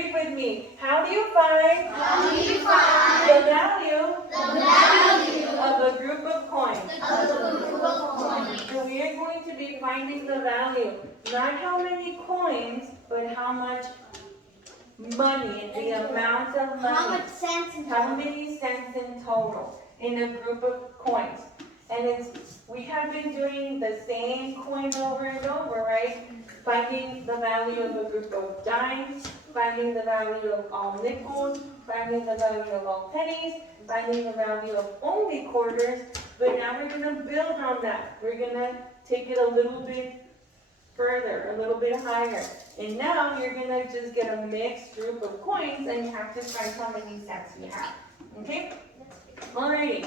read with me. How do you find the value of a group of coins? So we are going to be finding the value. Not how many coins, but how much money, the amount of money. How much cents in How total? many cents in total in a group of coins? And we have been doing the same coins over and over, right? Finding the value of a group of dimes, finding the value of all nickels, finding the value of all pennies, finding the value of only quarters. But now we're going to build on that. We're going to take it a little bit further, a little bit higher. And now you're going to just get a mixed group of coins and you have to find how many cents you have. Okay? Alrighty.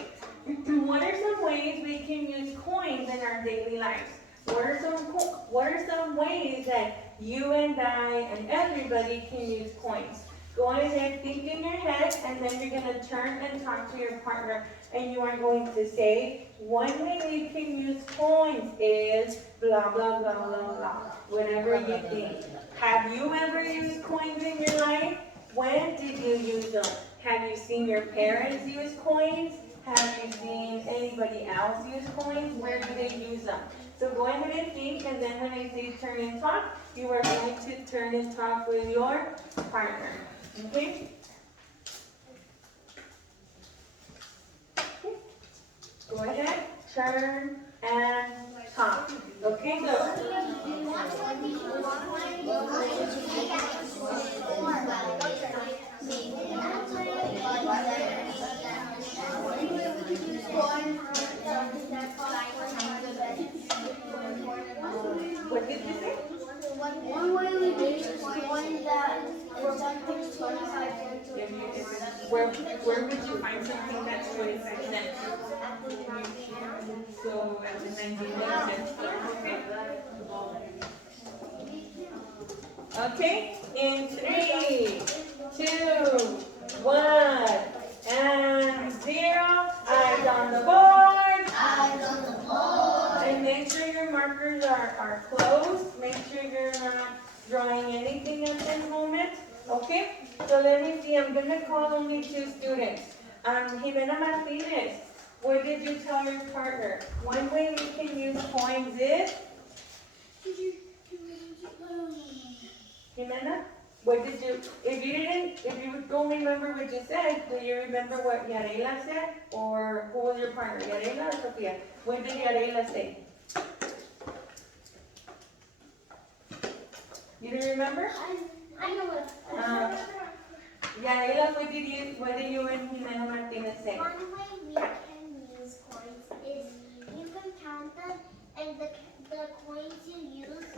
What are some ways we can use coins in our daily lives? What are some ways that you and I and everybody can use coins? Go ahead, think in your head, and then you're going to turn and talk to your partner. And you are going to say, one way we can use coins is blah, blah, blah, blah, blah. Whatever you think. Have you ever used coins in your life? When did you use them? Have you seen your parents use coins? Have you seen anybody else use coins? Where do they use them? So go ahead and think, and then when I say turn and talk, you are going to turn and talk with your partner. Okay? Go ahead, turn and talk. Okay, go. What did you say? One way we can use coin that is something 25 cents. Where would you find something that's 25 cents? So at the 99 cents store, okay? Okay, in 3, 2, 1, and 0. Eyes on the board. And make sure your markers are closed. Make sure you're not drawing anything at this moment. Okay? So let me see. I'm going to call only 2 students. Jimena Martinez, what did you tell your partner? One way we can use coins is? Jimena? What did you, if you don't remember what you said, do you remember what Yarela said? Or who was your partner, Yarela or Sofia? What did Yarela say? You don't remember? I know what. Yarela, what did you and Jimena Martinez say? One way we can use coins is you can count them, and the coins you use,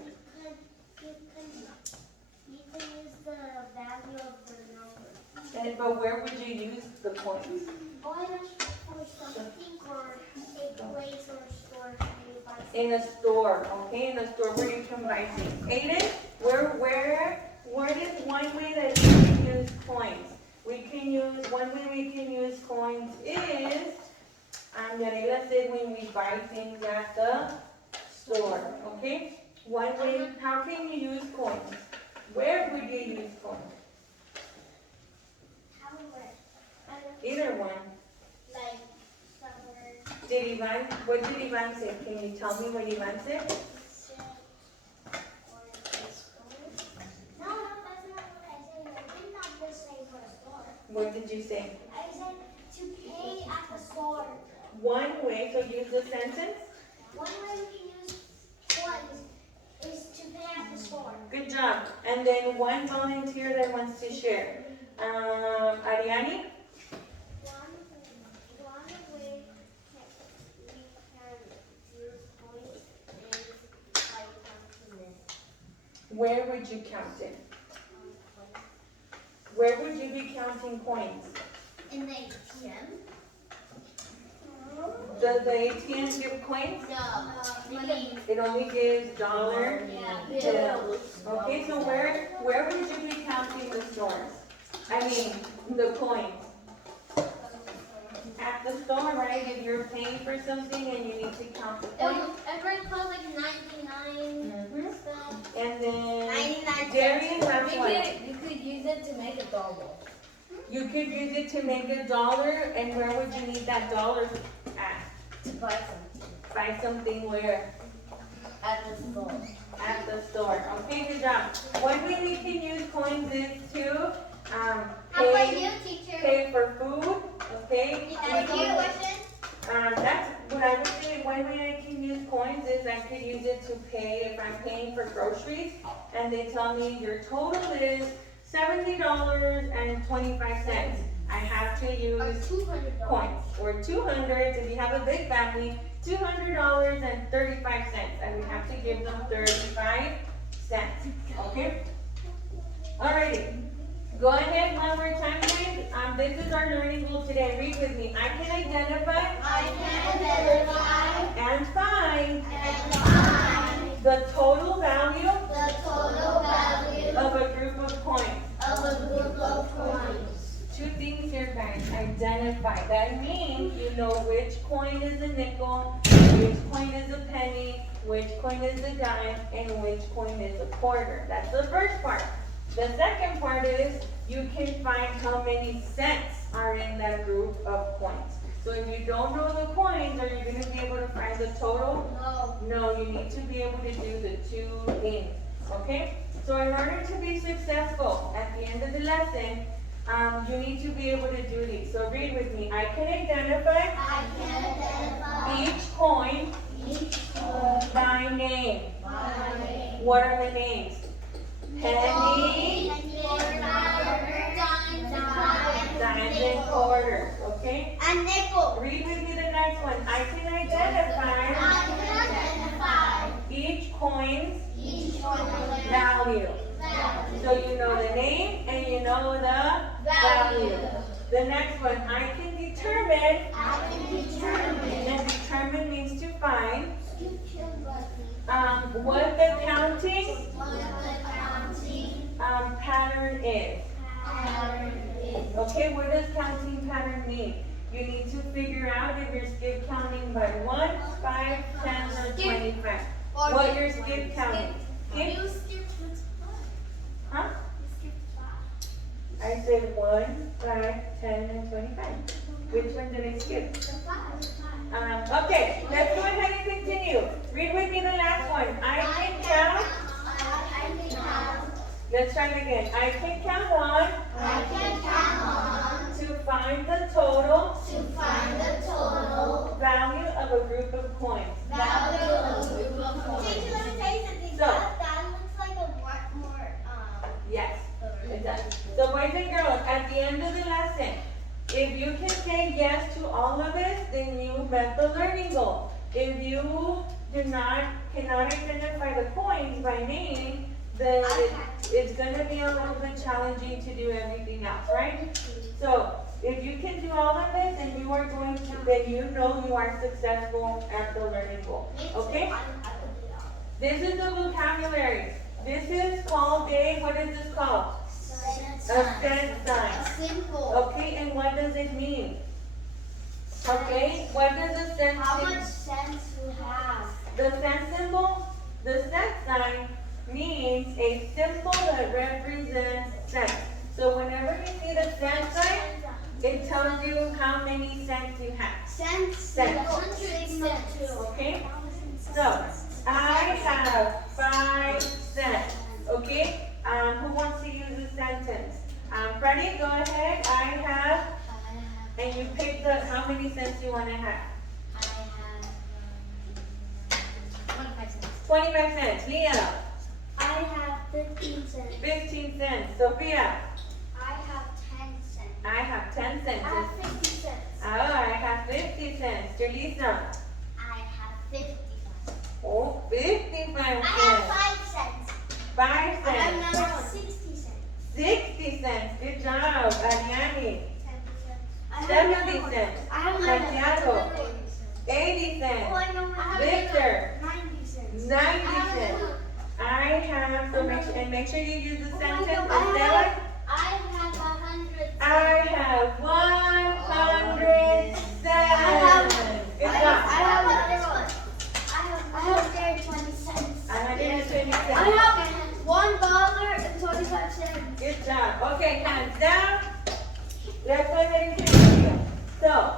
you can use the value of the number. But where would you use the coins? Either for something or a place or store you buy. In a store, okay? In a store where you can buy things. Aiden, what is one way that we can use coins? One way we can use coins is, Yarela said when we buy things at the store, okay? One way, how can you use coins? Where would you use coins? Either one. Like somewhere. What did Ivan say? Can you tell me what Ivan said? No, that's not what I said. I did not just say for a store. What did you say? I said to pay at the store. One way, so use the sentence. One way we can use coins is to pay at the store. Good job. And then one volunteer that wants to share. Ariani? One way we can use coins is by counting this. Where would you count it? Where would you be counting coins? In the ATM? Does the ATM give coins? No, money. It only gives dollar Yeah, bills. Okay, so where would you be counting the stores? I mean, the coins. At the store, right? If you're paying for something and you need to count the coins. Everybody calls like 99 Mhm. stuff. And then 99 Darian, that's what? You could use it it to make a dollar. You could use it to make $1, and where would you need that dollar at? To buy something Buy something where? at the store. At the store. Okay, good job. One way we can use coins is to How about pay, you, teacher? pay for food. Okay. That's your question. That's what I would say. One way I can use coins is I could use it to pay if I'm paying for groceries, and they tell me your total is $70.25. I have to Or use $200. coins, or 200 if you have a big family, $200.35, and we have to give them 35 cents. Okay? Alrighty. Go ahead one more time, guys. This is our learning goal today. Read with me. I can identify I can identify and find and find the total value the total value of a group of coins. of a group of coins. Two things here, guys. Identify. That means you know which coin is a nickel, which coin is a penny, which coin is a dime, and which coin is a quarter. That's the first part. The second part is you can find how many cents are in that group of coins. So if you don't know the coins, are you going to be able to find the total? No. No, you need to be able to do the two things. Okay? So in order to be successful at the end of the lesson, you need to be able to do these. So read with me. I can identify I can identify each coin each coin by name. by name. What are the names? Penny, dimes, and quarters. Okay? And nickel. Read with me the next one. I can I identify can identify each coin's each coin's value. value. So you know the name and you know the value. The next one, I can determine, I can determine and determine means to find, what what the counting the counting pattern is. pattern is. Okay, what does counting pattern mean? You need to figure out if you're skip counting by 1, 5, 10, or 25. What you're skip counting? Skip? You skipped which one? Huh? You skipped 5. I said 1, 5, 10, and 25. Which one did I skip? The 5. Okay, let's go ahead and continue. Read with me the last one. I can count. I can count. Let's try it again. I can count on I can count on to find the total to find the total value of a group of coins. value of a group of coins. Teacher, let me tell you something. So- That looks like a more Yes, it does. So boys and girls, at the end of the lesson, if you can say yes to all of this, then you met the learning goal. If you cannot identify the coins by name, then it's gonna be a little bit challenging to do everything else, right? So if you can do all of this, then you are going to, then you know you are successful at the learning goal. Okay? This is the vocabulary. This is called what is this called? A cent sign. Simple. Okay, and what does it mean? Okay, what does the cent How symbol? much sense you have? The cent symbol, the cent sign means a symbol that represents cents. So whenever you see the cent sign, it tells you how many cents you have. Cents. Cents. 100 cents. Okay? So I have 5 cents. Okay? Who wants to use a sentence? Freddie, go ahead. I have, and you pick how many cents you want to have. 25 cents. Leah, I have 15 cents. 15 cents. Sophia, I have 10 cents. I have 10 I cents. have 50 cents. Oh, I have 50 cents. Teresa, I have 55 cents. oh, 55 I cents. have 5 cents. 5 I cents. have another one. 60 cents. 60 cents. Good job. Ariani, 70 70 cents. I have Santiago, 80 cents. Victor, 90 cents. 90 cents. I have, so make sure you use the sentence. I Estela, have 100 cents. I have 100 cents. Good job. I have there 20 cents. 120 I cents. have $1.25. Good job. job. Okay, hands down. Let's go ahead and continue. So,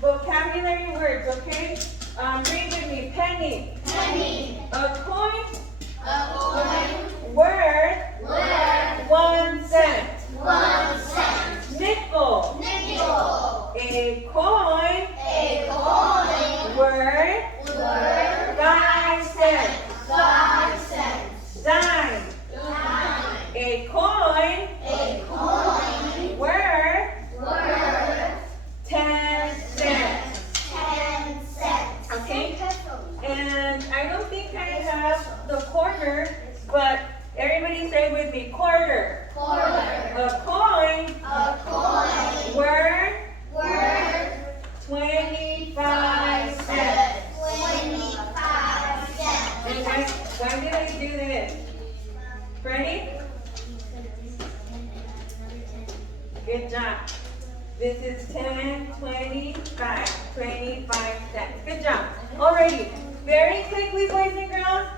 vocabulary words, okay? Read with me. Penny. Penny. A coin. A coin. Word. Word. 1 cent. 1 cent. Nickel. Nickel. A coin. A coin. Word. Word. 5 cents. 5 cents. Dime. Dime. A coin. A coin. Word. Word. 10 cents. 10 cents. Okay. And I don't think I have the quarter, but everybody say with me, quarter. Quarter. A coin. A coin. Word. Word. 25 cents. 25 cents. And why did I do this? Ready? Good job. This is 10, 25, 25 cents. Good job. Alrighty. Very quickly, boys and girls.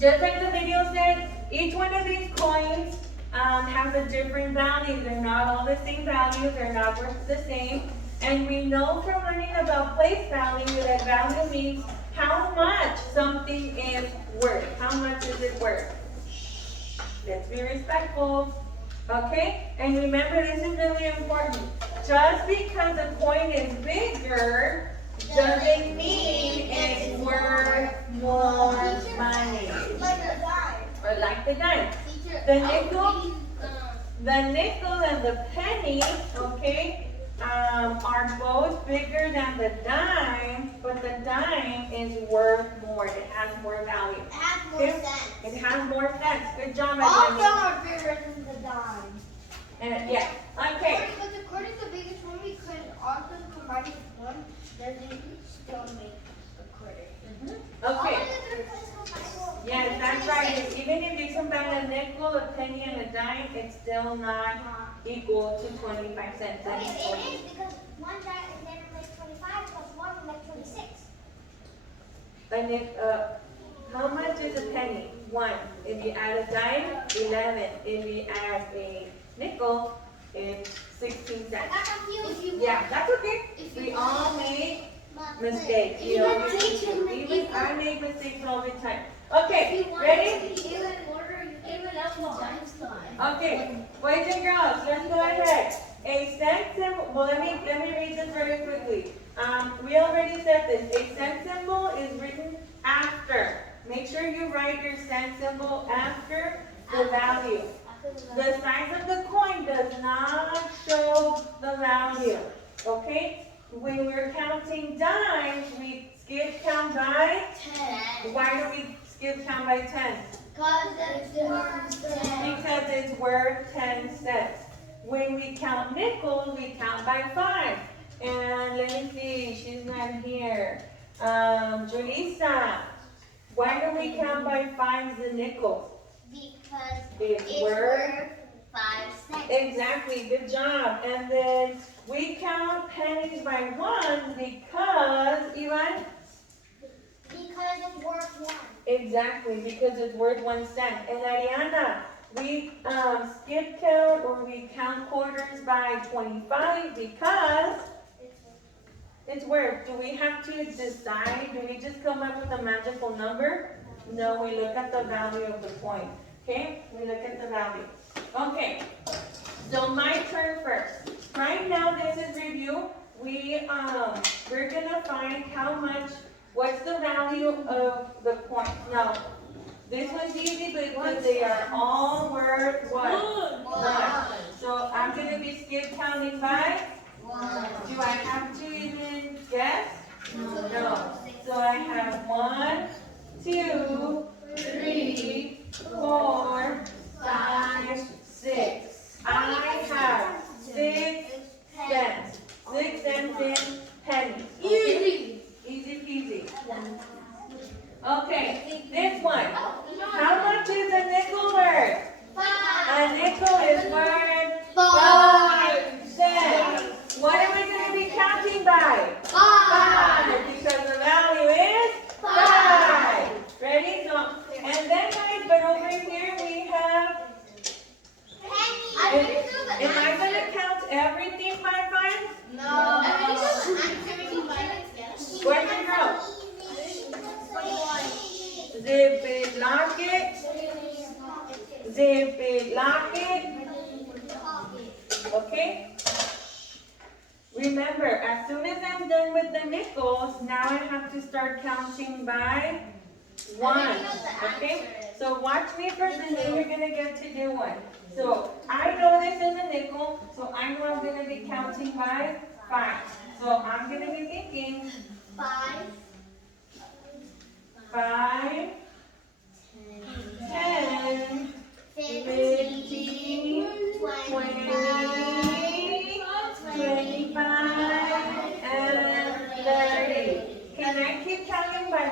Just like the video said, each one of these coins has a different value. They're not all the same value. They're not worth the same. And we know from learning about place value that value means how much something is worth. How much is it worth? Let's be respectful. Okay? And remember, this is really important. Just because a coin is bigger doesn't mean it's worth more money. Like a dime. Or like the dime. Teacher, The nickel and the penny, okay, are both bigger than the dime, but the dime is worth more. It has more value. It has more Okay? cents. It has more cents. Good job, All of everyone. them are bigger than the dime. And yeah, okay. But the quarter is the biggest one because all of them combined with one doesn't still make a quarter. Okay. Yes, that's right. Even if you combine a nickel, a penny, and a dime, it's still not equal to 25 cents. That is It 40. is because one dime is never make 25 plus one will make 26. And if, how much is a penny? 1. If you add a dime, 11. If you add a nickel, it's 16 I cents. got confused. Yeah, that's okay. We all make mistakes. You know, even I make mistakes all the time. Okay, ready? Okay, boys and girls, let's go ahead. A cent symbol, well, let me read this very quickly. We already said this. A cent symbol is written after. Make sure you write your cent symbol after the value. The size of the coin does not show the value. Okay? When we're counting dimes, we skip count by. 10. Why do we skip count by 10? Because it's worth 10. Because it's worth 10 cents. When we count nickels, we count by 5. And let me see, she's not here. Julissa, why do we count by 5 the nickels? Because It's worth 5 cents. Exactly, good job. And then we count pennies by 1 because, Ivan? Because it's worth 1. Exactly, because it's worth 1 cent. And Ariana, we skip count or we count quarters by 25 because it's worth. Do we have to decide? Do we just come up with a magical number? No, we look at the value of the coin. Okay? We look at the value. Okay. So my turn first. Right now, this is review. We're gonna find what's the value of the coin. Now, this one's easy because they are all worth what? 1. So I'm gonna be skip counting by. 1. Do I have to even guess? No. So I have 1, 2, 3, 4, 5, 6. I have 6 cents. 6 cents in pennies. Easy. Easy peasy. Okay, this one. How much is a nickel worth? 5. A nickel is worth 5 cents. What are we going to be counting by? 5. Because the value is 5. Ready? So, and then guys, but over here, zip it, lock it, okay? Remember, as soon as I'm done with the nickels, now I have to start counting by one, okay? So watch me first and then you're gonna get to do one. So I know this is a nickel, so I know I'm gonna be counting by 5. So I'm gonna be thinking 5, 10, 15, 20, 25, and 30. Can I keep counting by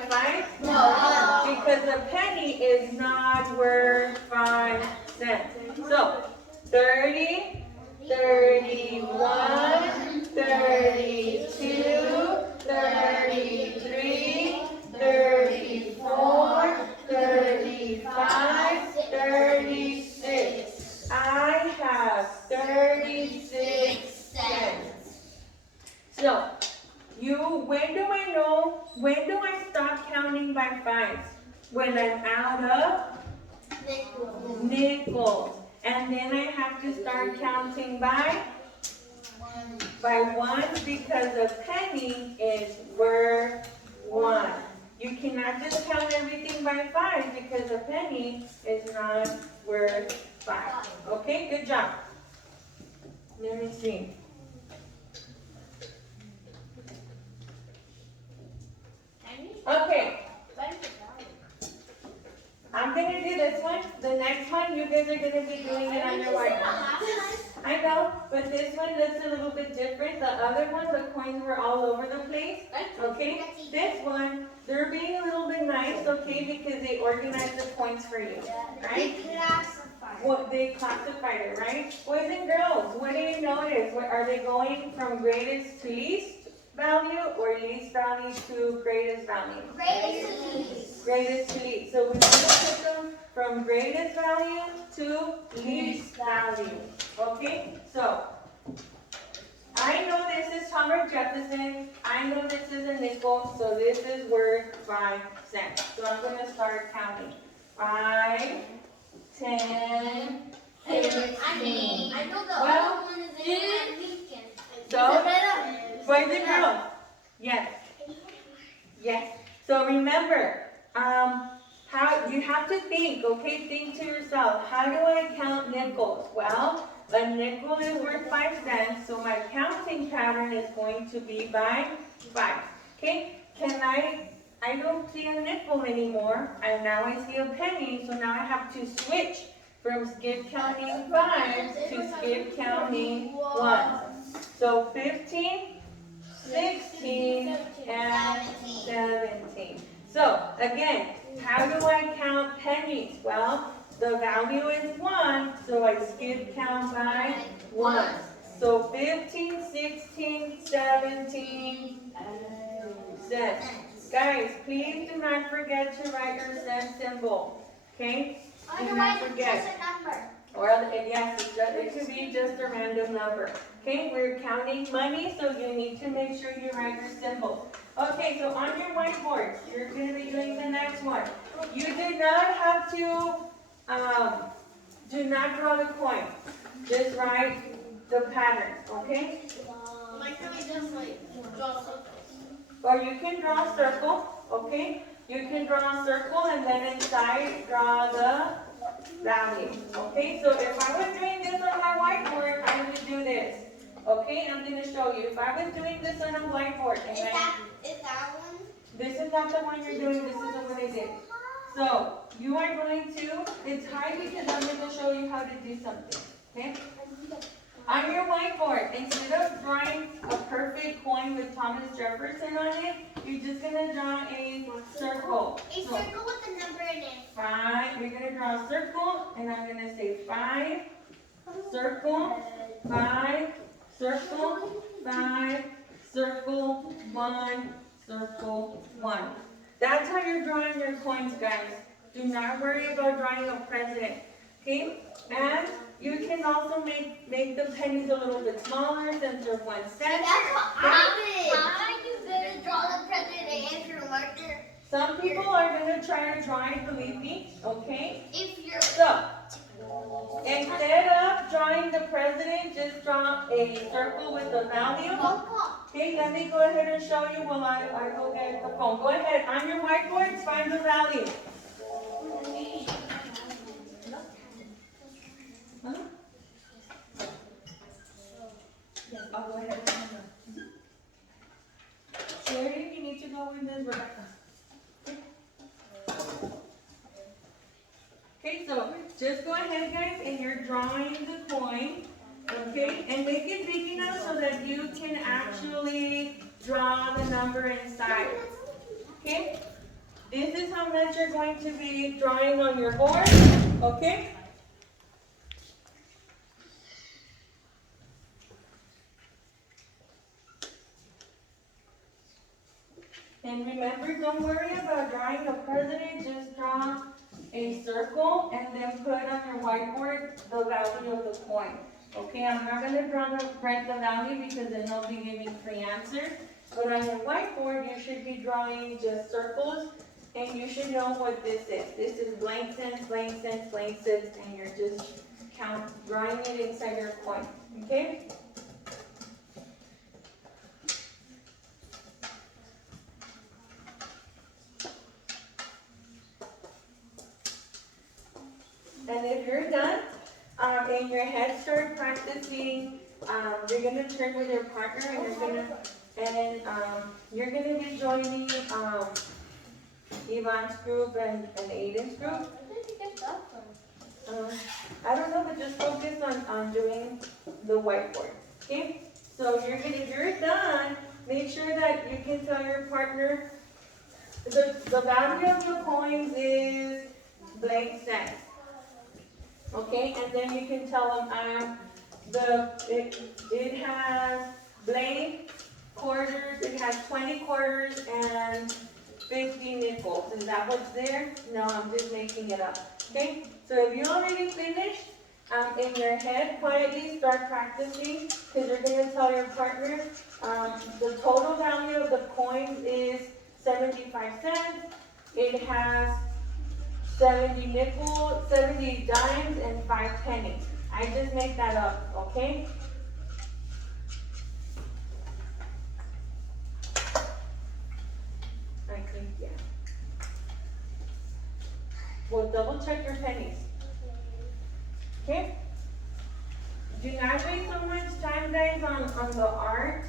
5? No. Because a penny is not worth 5 cents. So 30, 31, 32, 33, 34, 35, 36. I have 36 cents. So, when do I stop counting by 5s? When I'm out of nickels. And then I have to start counting by 1 because a penny is worth 1. You cannot just count everything by 5 because a penny is not worth 5. Okay, good job. Let me see. Okay. I'm going to do this one. The next one, you guys are going to be doing it on your whiteboard. I know, but this one looks a little bit different. The other one, the coins were all over the place. Okay? This one, they're being a little bit nice, okay, because they organized the coins for you. Right? Well, they classified it, right? Boys and girls, what do you notice? Are they going from greatest to least value or least value to greatest value? Greatest to least. Greatest to least. So we want to put them from greatest value to least value. Okay? So, I know this is Thomas Jefferson. I know this is a nickel. So this is worth 5 cents. So I'm going to start counting. 5, 10, 15. I know the Well, other one is in Lincoln. So, boys and girls, yes, yes. So remember, how you have to think. Okay, think to yourself. How do I count nickels? Well, a nickel is worth 5 cents, so my counting pattern is going to be by 5. Okay, I don't see a nickel anymore, and now I see a penny, so now I have to switch from skip counting 5s to skip counting 1s. So 15, 16, and 17. So again, how do I count pennies? Well, the value is 1, so I skip count by 1. So 15, 16, 17 cents. Guys, please do not forget to write your cent symbol. Okay? Do not forget. Or yes, it could be just a random number. Okay, we're counting money, so you need to make sure you write your symbol. Okay, so on your whiteboard, you're going to be doing the next one. You do not have to, do not draw the coin. Just write the pattern, okay? Or you can draw a circle, okay? You can draw a circle and then inside draw the value. Okay, so if I was doing this on my whiteboard, I would do this. Okay, I'm going to show you. If I was doing this on a whiteboard, and Is that one? this is not the one you're doing, this is the one I did. So, you are going to, it's hard because I'm going to show you how to do something. Okay? On your whiteboard, instead of drawing a perfect coin with Thomas Jefferson on it, you're just going to draw a circle. A circle with a number in it. 5, you're going to draw a circle, and I'm going to say 5, circle, 5, circle, 5, circle, 1, circle, 1. That's how you're drawing your coins, guys. Do not worry about drawing a president. Okay? And you can also make the pennies a little bit smaller since they're 1 cent. That's what I did. How are you going to draw the president Andrew marker? Some people are going to try to draw it, believe me. Okay? If you're... So, president, just draw a circle with the value. Okay, let me go ahead and show you while I go get the phone. Go ahead, on your whiteboard, find the value. Huh? Yes, I'll go ahead. Sherry, you need to go with Ms. Rebecca. Okay, so just go ahead, guys, and you're drawing the coin, okay? And make it big enough so that you can actually draw the number inside, okay? This is how much you're going to be drawing on your board, okay? And remember, don't worry about drawing a president, just draw a circle and then put on your whiteboard the value of the coin. Okay, I'm not gonna write the value because then they'll be giving free answers. But on your whiteboard, you should be drawing just circles and you should know what this is. This is blank cents, blank cents, blank cents, and you're just drawing it inside your coin, okay? And if you're done, in your head, start practicing. You're gonna turn with your partner, and you're gonna be joining Ivan's group and Aiden's group. Where did you get that from? I don't know, but just focus on doing the whiteboard. Okay? So if you're done, make sure that you can tell your partner the value of the coins is blank cents. Okay, and then you can tell them it has blank quarters, it has 20 quarters and 50 nickels. Is that what's there? No, I'm just making it up. Okay, so if you already finished, in your head, quietly start practicing because you're going to tell your partner the total value of the coins is 75 cents. It has 70 nickels, 70 dimes, and 5 pennies. I just make that up, okay? I think, yeah. Well, double check your pennies. Okay? Do not waste so much time, guys, on the art.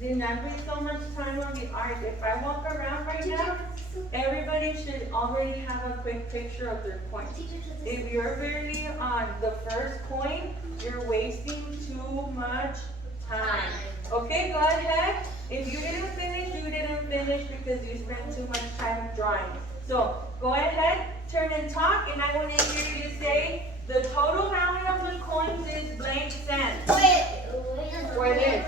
Do not waste so much time on the art. If I walk around right now, everybody should already have a quick picture of their coin. If you're barely on the first coin, you're wasting too much time. Okay, go ahead. If you didn't finish, you didn't finish because you spent too much time drawing. So go ahead, turn and talk, and I want to hear you say the total value of the coins is blank cents. Where it is.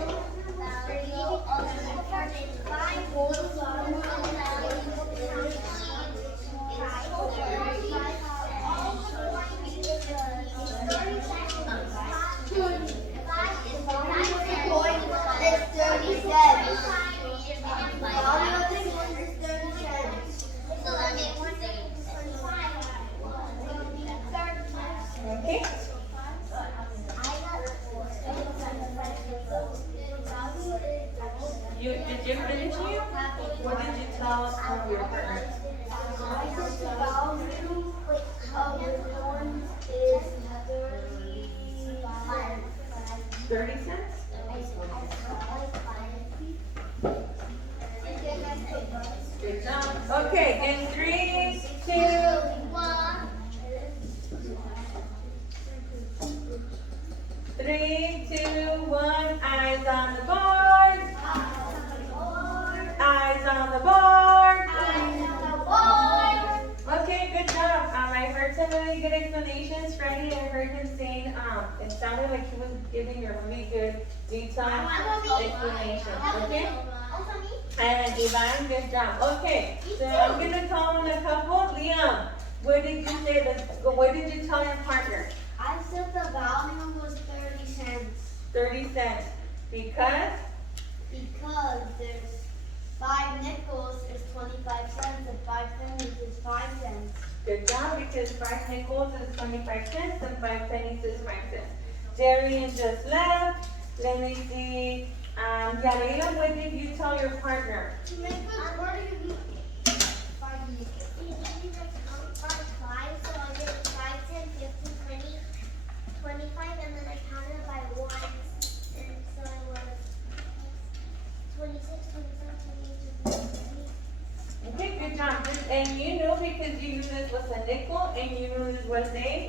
Okay. Did you finish it? What did you tell us from your parents? The value of the coins is 30 cents? Good job. Okay, in 3, 2, 1. 3, 2, 1. Eyes on the board. Eyes on the board. Okay, good job. I heard some really good explanations. Freddie, I heard him saying, it sounded like he was giving you a really good detailed explanation. Okay? And Ivan, good job. Okay, so I'm gonna call on a couple. Liam, what did you say? What did you tell your partner? I said the value was 30 cents 30 cents. Because? because there's 5 nickels is 25 cents and 5 pennies is 5 cents. Good job, because 5 nickels is 25 cents and 5 pennies is 5 cents. Darian just left. Let me see. Yareira, what did you tell your partner? To make a quarter, you need 5 nickels. You need to count by 5, so I did 5, 10, 15, 20, 25, and then I counted by 1. And so it was 26, 27, 28, 29, 30. Okay, good job. And you knew because you knew this was a nickel and you knew this was a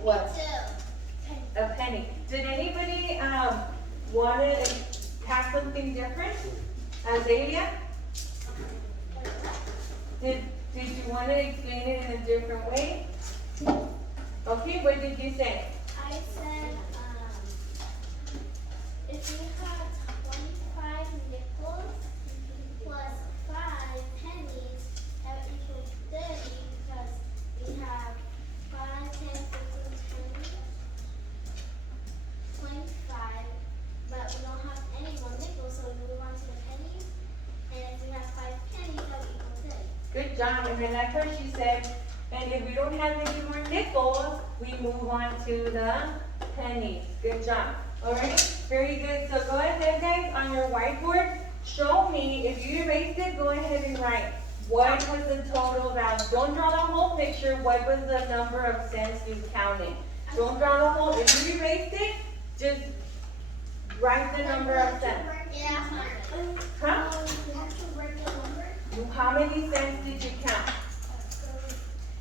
what? A penny. Did anybody want to have something different? Azalea? Did you want to explain it in a different way? Okay, what did you say? I said, if we had 25 nickels plus 5 pennies, that equals 30 because we have 5, 10, 15, 20, 25, but we don't have any more nickels, so we move on to the pennies. And if we have 5 pennies, that would equal 30. Good job. And then that's what she said. And if we don't have any more nickels, we move on to the pennies. Good job. Alright, very good. So go ahead guys on your whiteboard. Show me, if you erased it, go ahead and write. What was the total value? Don't draw the whole picture. What was the number of cents you counted? Don't draw the whole, if you erased it, just write the number of cents. Yeah. Huh? You have to write the number. How many cents did you count?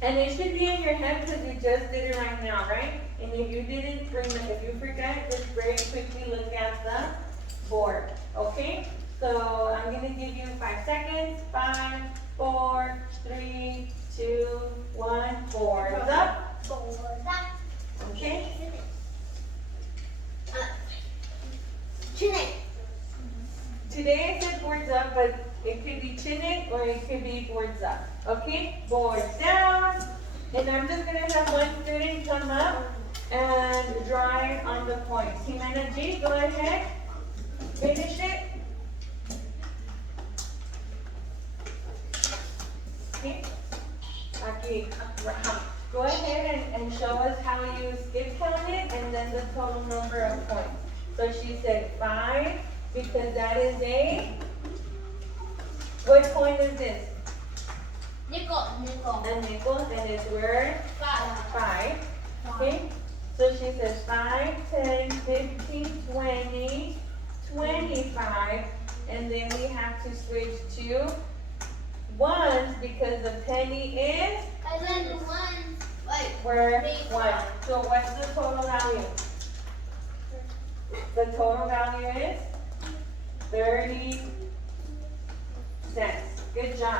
And it should be in your head because you just did it right now, right? And if you didn't, if you forgot, just very quickly look at the board, okay? So I'm gonna give you 5 seconds. 5, 4, 3, 2, 1. Boards up, okay? Today I said boards up, but it could be chinning or it could be boards up. Okay? Boards down. And I'm just going to have one student come up and draw it on the points. Jimena G, go ahead. Finish it. Okay? Aquí. Go ahead and show us how you skip counted and then the total number of points. So she said 5 because that is a, what coin is this? Nickel. A nickel, and it's worth 5. Okay? So she says 5, 10, 15, 20, 25, and then we have to switch to ones because the penny is And then 1. worth 1. So what's the total value? The total value is 30 cents. Good job.